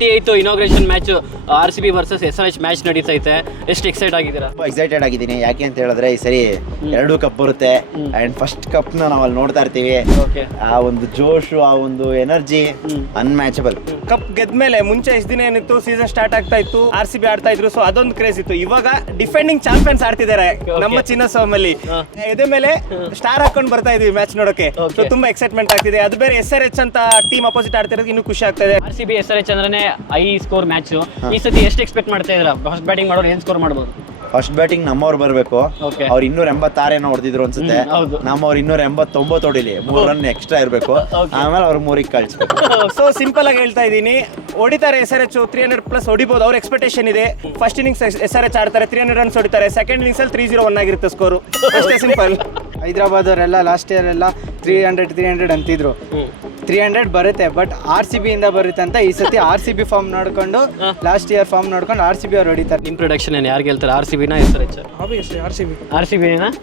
28 inauguration match RCB versus SRH match ನಡೀತೈತೆ. ಎಷ್ಟು excite ಆಗಿದ್ದೀರಾ? ತುಂಬ ಎಕ್ಸೈಟೆಡ್ ಆಗಿದ್ದೀನಿ. ಯಾಕೆ ಅಂತ ಹೇಳಿದ್ರೆ ಈ ಸರಿ 2 ಕಪ್ ಬರುತ್ತೆ ಅಂಡ್ ಫಸ್ಟ್ ಕಪ್ ನಾವು ಅಲ್ಲಿ ನೋಡ್ತಾ ಇರ್ತೀವಿ. ಆ ಒಂದು ಜೋಶು, ಆ ಒಂದು ಎನರ್ಜಿ ಅನ್ಮ್ಯಾಚಬಲ್. ಕಪ್ ಗೆದ್ಮೇಲೆ ಮುಂಚೆ ಇಷ್ಟು ದಿನ ಏನಿತ್ತು, ಸೀಸನ್ ಸ್ಟಾರ್ಟ್ ಆಗ್ತಾ ಇತ್ತು, RCB ಆಡ್ತಾ ಇದ್ರು, ಸೊ ಅದೊಂದು ಕ್ರೇಜ್ ಇತ್ತು. ಇವಾಗ ಡಿಫೆಂಡಿಂಗ್ ಚಾಂಪಿಯನ್ಸ್ ಆಡ್ತಿದ್ದಾರೆ ನಮ್ಮ ಚಿನ್ನಸ್ವಾಮಲ್ಲಿ. ಎದೆ ಮೇಲೆ ಸ್ಟಾರ್ ಹಾಕೊಂಡು ಬರ್ತಾ ಇದೀವಿ ಮ್ಯಾಚ್ ನೋಡೋಕೆ. ಸೊ ತುಂಬಾ ಎಕ್ಸೈಟ್ಮೆಂಟ್ ಆಗ್ತಿದೆ. ಅದು ಬೇರೆ SRH ಅಂತ ಟೀಮ್ ಅಪೋಸಿಟ್ ಆಡ್ತಿರೋದು ಇನ್ನೂ ಖುಷಿ ಆಗ್ತಾ ಇದೆ. RCB SRH ಅಂದ್ರೆ ಹೈ ಸ್ಕೋರ್ ಮ್ಯಾಚ್. ಈ ಸತಿ ಎಷ್ಟು ಎಕ್ಸ್ಪೆಕ್ಟ್ ಮಾಡ್ತಾ ಇದ್ದೀರಾ? ಫಸ್ಟ್ ಬ್ಯಾಟಿಂಗ್ ಮಾಡೋರು ಏನ್ ಸ್ಕೋರ್ ಮಾಡ್ಬೋದು? ಫಸ್ಟ್ ಬ್ಯಾಟಿಂಗ್ ನಮ್ಮವ್ರು ಬರಬೇಕು. ಅವ್ರು 286 ಏನೋ ಹೊಡೆದಿದ್ರು ಅನ್ಸುತ್ತೆ. ನಮ್ಮವ್ರು 289 ಹೊಡಿಲಿ, 3 ರನ್ ಎಕ್ಸ್ಟ್ರಾ ಇರಬೇಕು. ಆಮೇಲೆ ಅವ್ರು 3ಗೆ ಕಳಿಸ್ಬೇಕು. ಸೊ ಸಿಂಪಲ್ ಆಗಿ ಹೇಳ್ತಾ ಇದ್ದೀನಿ, ಹೊಡಿತಾರೆ SRH 300+ ಹೊಡಿಬಹುದು. ಅವ್ರ ಎಕ್ಸ್ಪೆಕ್ಟೇಷನ್ ಇದೆ. ಫಸ್ಟ್ ಇನ್ನಿಂಗ್ಸ್ SRH ಆಡ್ತಾರೆ, 300 ರನ್ಸ್ ಹೊಡಿತಾರೆ. ಸೆಕೆಂಡ್ ಇನ್ನಿಂಗ್ಸ್ ಅಲ್ಲಿ 301 ಆಗಿರುತ್ತೆ ಸ್ಕೋರು. ಅಷ್ಟೇ ಸಿಂಪಲ್. ಹೈದರಾಬಾದ್ ಅವರೆಲ್ಲ ಲಾಸ್ಟ್ ಇಯರ್ ಎಲ್ಲ 300 ಅಂತಿದ್ರು. 300 ಬರುತ್ತೆ, ಬಟ್ RCB ಇಂದ ಬರುತ್ತೆ ಅಂತ ಈ ಸತಿ RCB ಫಾರ್ಮ್ ನೋಡ್ಕೊಂಡು, ಲಾಸ್ಟ್ ಇಯರ್ ಫಾರ್ಮ್ ನೋಡ್ಕೊಂಡು RCB ಅವ್ರು ಹೊಡಿತಾರೆ. ನಿಮ್ಮ ಪ್ರೊಡಕ್ಷನ್ ಏನು ಯಾರು ಗೆಲ್ತಾರೆ? RCB ನಾ SRH? RCB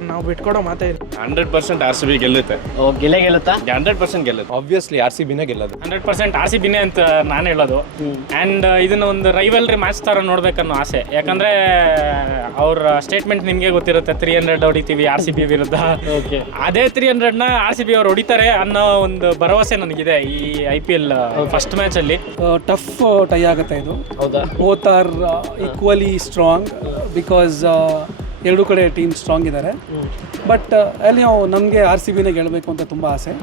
ನಾವು ಬಿಟ್ಕೊಡೋ ಮಾತೇ ಇಲ್ಲ. 100% RCB ಗೆಲ್ಲುತ್ತೆ. ಗೆಲ್ಲುತ್ತಾ? 100% ಗೆಲ್ಲುತ್ತೆ. ಆಬ್ವಿಯಸ್ಲಿ RCB ನೇ ಗೆಲ್ಲೋದು. 100% RCB ನೇ ಅಂತ ನಾನು ಹೇಳೋದು. ಆ್ಯಂಡ್ ಇದನ್ನ ಒಂದು ರೈವಲ್ರಿ ಮ್ಯಾಚ್ ಥರ ನೋಡ್ಬೇಕನ್ನೋ ಆಸೆ. ಯಾಕಂದ್ರೆ ಅವ್ರ ಸ್ಟೇಟ್ಮೆಂಟ್ ನಿಮಗೆ ಗೊತ್ತಿರುತ್ತೆ, 300 ಹೊಡಿತೀವಿ RCB ವಿರುದ್ಧ. ಅದೇ 300ನ RCB ಅವ್ರು ಹೊಡಿತಾರೆ ಅನ್ನೋ ಒಂದು ಭರವಸೆ ನನಗಿದೆ ಈ IPL ಫಸ್ಟ್ ಮ್ಯಾಚ್ ಅಲ್ಲಿ. ಟಫ್ ಟೈ ಆಗುತ್ತೆ ಇದು. ಹೌದಾ? Both are equally strong because ಎರಡೂ ಕಡೆ ಟೀಮ್ ಸ್ಟ್ರಾಂಗ್ ಇದ್ದಾರೆ. ಬಟ್ ಅಲ್ಲಿ ನಾವು ನಮಗೆ RCB ನೇ ಗೆಲ್ಲಬೇಕು ಅಂತ ತುಂಬ ಆಸೆ.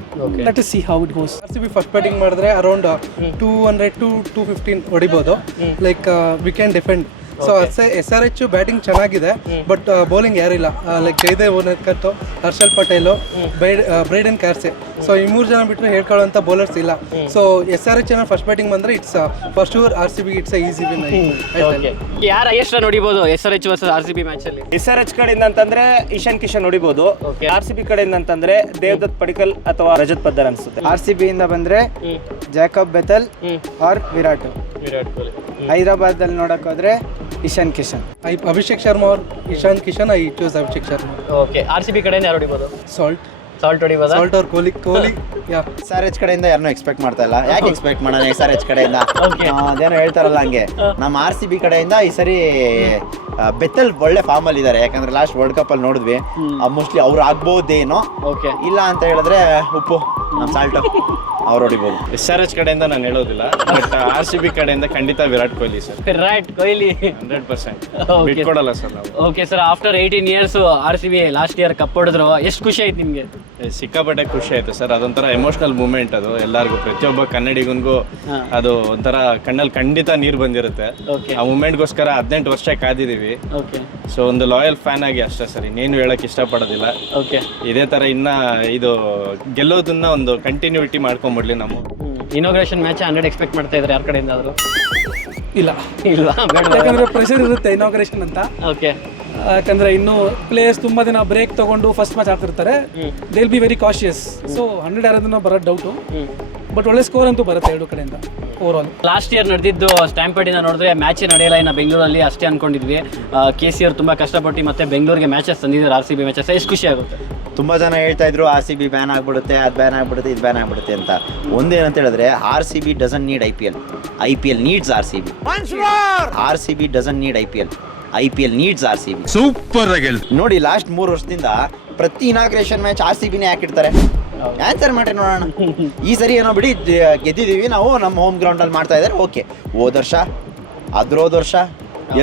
Let us see how it goes. RCB first batting ಮಾಡಿದ್ರೆ ಅರೌಂಡ್ 200 to 215 ಹೊಡಿಬೋದು. Like we can defend. So SRH batting ಚೆನ್ನಾಗಿದೆ, ಬಟ್ ಬೌಲಿಂಗ್ ಯಾರಿಲ್ಲ. Like Jaydev Unadkat, Harshal Patel, Brydon Carse. So ಈ 3 ಜನ ಬಿಟ್ಟರೆ ಹೇಳ್ಕೊಳ್ಳೋಂಥ ಬೌಲರ್ಸ್ ಇಲ್ಲ. ಸೊ SRH ಏನೋ ಫಸ್ಟ್ ಬ್ಯಾಟಿಂಗ್ ಬಂದರೆ it's for sure RCB it's easy win. ಯಾರು ಹೈಯೆಸ್ಟ್ ರನ್ ಹೊಡಿಬೋದು SRH ವರ್ಸಸ್ RCB ಮ್ಯಾಚ್ ಅಲ್ಲಿ? SRH ಕಡೆಯಿಂದ ಅಂತಂದ್ರೆ ಇಶಾನ್ ಕಿಶನ್ ಹೊಡಿಬಹುದು. RCB ಕಡೆಯಿಂದ ಅಂತಂದ್ರೆ ದೇವದತ್ ಪಡಿಕಲ್ ಅಥವಾ ರಜತ್ ಪದ್ದರ್ ಅನ್ಸುತ್ತೆ. RCB ಇಂದ ಬಂದ್ರೆ Jacob Bethell R Virat Kohli. Hyderabad ಅಲ್ಲಿ ನೋಡಕ್ ಹೋದ್ರೆ ಇಶಾನ್ ಕಿಶನ್. ಅಭಿಷೇಕ್ ಶರ್ಮಾ ಅವ್ರ Ishan Kishan. I choose Abhishek Sharma. RCB ಕಡೆಯಿಂದ ಯಾರು ಹೊಡಿಬೋದು? ಸಾಲ್ಟ್ ಹೊಡಿಬೋದಾ? ಸಾಲ್ಟ್ ಅವ್ರ ಕೊಹ್ಲಿ. SRH ಕಡೆಯಿಂದ ಯಾರನ್ನೂ ಎಕ್ಸ್ಪೆಕ್ಟ್ ಮಾಡ್ತಾ ಇಲ್ಲ. ಯಾಕೆ ಎಕ್ಸ್ಪೆಕ್ಟ್ ಮಾಡೋಣ SRH ಕಡೆಯಿಂದ? ಅದೇನೋ ಹೇಳ್ತಾರಲ್ಲ ಹಂಗೆ. ನಮ್ಮ RCB ಕಡೆಯಿಂದ ಈ ಸರಿ ಬೆತ್ತಲ್ ಒಳ್ಳೆ ಫಾರ್ಮ್ ಅಲ್ಲಿ ಇದ್ದಾರೆ. ಯಾಕಂದ್ರೆ ಲಾಸ್ಟ್ ವರ್ಲ್ಡ್ ಕಪ್ ಅಲ್ಲಿ ನೋಡಿದ್ವಿ, ಮೋಸ್ಟ್ಲಿ ಅವ್ರು ಆಗ್ಬೋದೇನೋ. ಇಲ್ಲ ಅಂತ ಹೇಳಿದ್ರೆ ಉಪ್ಪು ನಮ್ಮ ಸಾಲ್ಟ್ ಅವ್ರು ಹೊಡಿಬೋದು. SRH ಕಡೆಯಿಂದ ನಾನು ಹೇಳೋದಿಲ್ಲ, ಬಟ್ RCB ಕಡೆಯಿಂದ ಖಂಡಿತ ವಿರಾಟ್ ಕೊಹ್ಲಿ ಸರ್. ವಿರಾಟ್ ಕೊಹ್ಲಿ 100% ಬಿಟ್ಕೊಡಲ್ಲ ಸರ್ ನಾವು. Okay sir, after 18 years RCB last year cup ಹೊಡೆದ್ರು. ಎಷ್ಟು ಖುಷಿ ಆಯ್ತು ನಿಮಗೆ? ಸಿಕ್ಕಾಪಟ್ಟೆ ಖುಷಿ ಆಯ್ತು ಸರ್. ಅದೊಂಥರ ಎಮೋಷನಲ್ ಮೂಮೆಂಟ್ ಅದು ಎಲ್ಲರಿಗೂ, ಪ್ರತಿಯೊಬ್ಬ ಕನ್ನಡಿಗನಿಗೂ ಅದು ಒಂಥರ ಕಣ್ಣಲ್ಲಿ ಖಂಡಿತ ನೀರು ಬಂದಿರುತ್ತೆ. ಆ ಮೂಮೆಂಟ್ಗೋಸ್ಕರ 18 ವರ್ಷ ಕಾದಿದ್ದೀವಿ. ಸೊ ಒಂದು ಲಾಯಲ್ ಫ್ಯಾನ್ ಆಗಿ ಅಷ್ಟೇ ಸರ್, ಇನ್ನೇನು ಹೇಳಕ್ ಇಷ್ಟಪಡೋದಿಲ್ಲ. ಇದೇ ತರ ಇನ್ನ ಇದು ಗೆಲ್ಲೋದನ್ನ ಒಂದು ಕಂಟಿನ್ಯೂಟಿ ಮಾಡ್ಕೊಂಡ್ಬಿಡ್ಲಿ. ನಮ್ಮ ಇನಾಗ್ರೇಷನ್ ಮ್ಯಾಚ್ 100 ಎಕ್ಸ್ಪೆಕ್ಟ್ ಮಾಡ್ತಾ ಇದ್ದಾರೆ ಯಾರ ಕಡೆಯಿಂದ ಆದರೂ? ಇಲ್ವಾ? ಯಾಕಂದ್ರೆ ಪ್ರೆಷರ್ ಇರುತ್ತೆ ಇನಾಗ್ರೇಷನ್ ಅಂತ. ಯಾಕಂದ್ರೆ ಇನ್ನು ಪ್ಲೇಯರ್ಸ್ ತುಂಬಾ ದಿನ ಬ್ರೇಕ್ ತಗೊಂಡು ಫಸ್ಟ್ ಮ್ಯಾಚ್ ಆಡ್ತಿರ್ತಾರೆ. They will be very cautious. So 100 ಯಾರದನ್ನ ಬರೋದು ಡೌಟು, ಬಟ್ ಒಳ್ಳೆ ಸ್ಕೋರ್ ಅಂತೂ ಬರುತ್ತೆ ಎರಡು ಕಡೆಯಿಂದ ಓವರ್ ಆಲ್. ಲಾಸ್ಟ್ ಇಯರ್ ನಡೆದಿದ್ದು ಸ್ಟ್ಯಾಂಪರ್ಡಿಂದ ನೋಡಿದ್ರೆ ಮ್ಯಾಚ್ ನಡೆಯಲ್ಲ ಇನ್ನು ಬೆಂಗಳೂರಲ್ಲಿ ಅಷ್ಟೇ ಅನ್ಕೊಂಡಿದ್ವಿ. KC ಅವ್ರು ತುಂಬ ಕಷ್ಟಪಟ್ಟು ಮತ್ತೆ ಬೆಂಗಳೂರಿಗೆ ಮ್ಯಾಚಸ್ ತಂದಿದ್ದಾರೆ, RCB ಮ್ಯಾಚಸ್. ಎಷ್ಟು ಖುಷಿ ಆಗುತ್ತೆ? ತುಂಬ ಜನ ಹೇಳ್ತಾ ಇದ್ರು RCB ಬ್ಯಾನ್ ಆಗ್ಬಿಡುತ್ತೆ, ಅದು ಬ್ಯಾನ್ ಆಗ್ಬಿಡುತ್ತೆ, ಇದು ಬ್ಯಾನ್ ಆಗ್ಬಿಡುತ್ತೆ ಅಂತ. ಒಂದೇನಂತ ಹೇಳಿದ್ರೆ RCB doesn't need IPL needs RCB. RCB doesn't need IPL needs RCB. Super ಆಗಿ ನೋಡಿ, ಲಾಸ್ಟ್ 3 ವರ್ಷದಿಂದ ಪ್ರತಿ ಇನಾಗ್ರೇಷನ್ ಮ್ಯಾಚ್ RCB ನೇ ಹಾಕಿರ್ತಾರೆ. ಆನ್ಸರ್ ಮಾಡ್ರಿ ನೋಡೋಣ. ಈ ಸರಿ ಏನೋ ಬಿಡಿ ಗೆದ್ದಿದ್ದೀವಿ ನಾವು, ನಮ್ಮ ಹೋಮ್ ಗ್ರೌಂಡಲ್ಲಿ ಮಾಡ್ತಾ ಇದ್ದಾರೆ. ಓಕೆ, ಹೋದ ವರ್ಷ ಅದ್ರೋದ ವರ್ಷ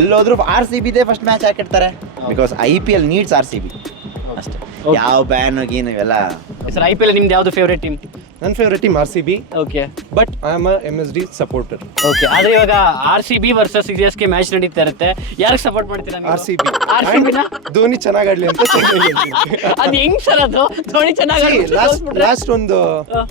ಎಲ್ಲೋದ್ರೂ RCB ದೇ ಫಸ್ಟ್ ಮ್ಯಾಚ್ ಹಾಕಿರ್ತಾರೆ. ಬಿಕಾಸ್ IPL ನೀಡ್ಸ್ RCB ಅಷ್ಟೇ. ಯಾವ ಬ್ಯಾನ್ ಗೀನ್ ಇವೆಲ್ಲ. ಸರ್, IPL ನಿಮ್ದು ಯಾವುದು ಫೇವ್ರೇಟ್ ಟೀಮ್? ನನ್ನ favourite team RCB. Okay, but I am MSD supporter. Okay, ಆದರೆ ಇವಾಗ RCB ವರ್ಸಸ್ CSK ಮ್ಯಾಚ್ ನಡೀತಾ ಇರುತ್ತೆ. ಯಾರಿಗೆ ಸಪೋರ್ಟ್ ಮಾಡ್ತೀರಾ? RCB. RCB ಧೋನಿ ಚೆನ್ನಾಗಾಡ್ಲಿ ಅಂತ. ಅದು ಹೆಂಗ್ ಸರ್? ಅದು ಧೋನಿ ಚೆನ್ನಾಗಿ ಲಾಸ್ಟ್ ಒಂದು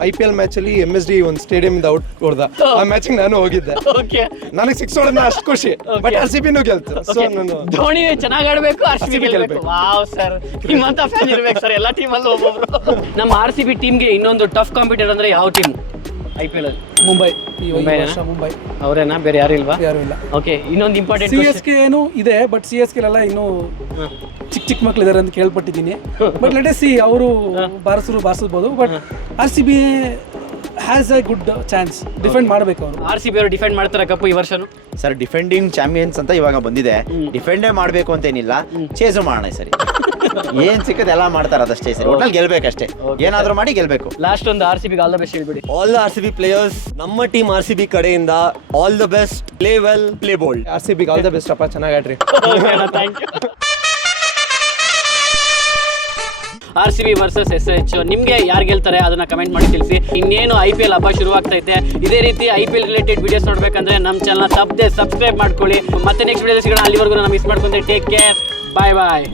IPL ಮ್ಯಾಚ್ ಅಲ್ಲಿ MSD ಒಂದು ಸ್ಟೇಡಿಯಂ ಇಂದ ಔಟ್ ಹೊಡೆದ. ಆ ಮ್ಯಾಚಿಗೆ ನಾನು ಹೋಗಿದ್ದೆ. ಓಕೆ, ನನಗೆ 6 ಹೊಡೆದ ಅಷ್ಟು ಖುಷಿ. ಬಟ್ RCB ನೂ ಗೆಲ್ತು. ಸೊ ನಾನು ಧೋನಿ ಚೆನ್ನಾಗಿ ಆಡಬೇಕು, RCB ಗೆಲ್ಲಬೇಕು. ವಾವ್ ಸರ್, ನಿಮ್ಮಂತ ಫ್ಯಾನ್ ಇರಬೇಕು ಸರ್ ಎಲ್ಲ ಟೀಮಲ್ಲೂ ಒಬ್ಬೊಬ್ರು. ನಮ್ಮ RCB ಟೀಮ್ಗೆ ಇನ್ನೊಂದು ಟಫ್ ಕಾಂಪಿಟೇಟರ್ ಅಂದ್ರೆ ಯಾವ ಟೀಮ್ IPL ಅಲ್ಲಿ? ಮುಂಬೈ. ಅವರೇನಾ? ಬೇರೆ ಯಾರು ಇಲ್ವಾ? ಯಾರು ಇಲ್ಲ. ಓಕೆ, ಇನ್ನೊಂದು ಇಂಪಾರ್ಟೆಂಟ್ CSK ಏನು ಇದೆ, ಬಟ್ CSK ಎಲ್ಲ ಇನ್ನೂ ಚಿಕ್ಕ ಮಕ್ಳು ಇದಾರೆ ಅಂತ ಕೇಳ್ಪಟ್ಟಿದ್ದೀನಿ. ಬಟ್ ಲೆಟ್ ಅಸ್ ಸಿ, ಅವರು ಬಾರಿಸ್ಬೋದು. But RCB has a good chance. Defend ಮಾಡಬೇಕು ಅವರು. RCB ಅವರು ಡಿಫೆಂಡ್ ಮಾಡ್ತಾರೆ ಕಪ್ಪು ಈ ವರ್ಷನು. ಸರ್ ಡಿಫೆಂಡಿಂಗ್ ಚಾಂಪಿಯನ್ಸ್ ಅಂತ ಇವಾಗ ಬಂದಿದೆ, ಡಿಫೆಂಡೇ ಮಾಡಬೇಕು ಅಂತೇನಿಲ್ಲ, ಚೇಸು ಮಾಡೋಣ ಈ ಸರಿ. ಏನ್ ಸಿಕ್ಕದೆ ಎಲ್ಲ ಮಾಡ್ತಾರೆ ಅದಷ್ಟೇ ಸರಿ, ಒಟ್ನಲ್ಲಿ ಗೆಲ್ಬೇಕಷ್ಟೇ, ಏನಾದ್ರೂ ಮಾಡಿ ಗೆಲ್ಬೇಕು. ಲಾಸ್ಟ್ ಒಂದು RCB ಗೆ ಆಲ್ ದ ಬೆಸ್ಟ್ ಹೇಳ್ಬಿಡಿ. ಆಲ್ RCB ಪ್ಲೇಯರ್ಸ್, ನಮ್ಮ ಟೀಮ್ RCB ಕಡೆಯಿಂದ all the best, play well, play bold. RCB all the best ಅಪ್ಪ, ಚೆನ್ನಾಗಿ ಆಡ್ರಿ. Thank you. RCB versus SH ನಿಮಗೆ ಯಾರು ಗೆಲ್ತಾರೆ ಅದನ್ನ ಕಮೆಂಟ್ ಮಾಡಿ ತಿಳಿಸಿ. ಇನ್ನೇನು IPL ಹಬ್ಬ ಶುರುವಾಗ್ತೈತೆ. ಇದೇ ರೀತಿ IPL ರಿಲೇಟೆಡ್ ವಿಡಿಯೋಸ್ ನೋಡ್ಬೇಕಂದ್ರೆ ನಮ್ಮ ಚಾನಲ್ನ ತಪ್ಪದೆ ಸಬ್ಸ್ಕ್ರೈಬ್ ಮಾಡ್ಕೊಳ್ಳಿ. ಮತ್ತೆ ನೆಕ್ಸ್ಟ್ ವಿಡಿಯೋ ಸಿಗೋಣ. ಅಲ್ಲಿವರೆಗೂ ನಾವು ಮಿಸ್ ಮಾಡ್ಕೊಂಡ್ರೆ ಟೇಕ್ ಕೇರ್, ಬಾಯ್ ಬಾಯ್.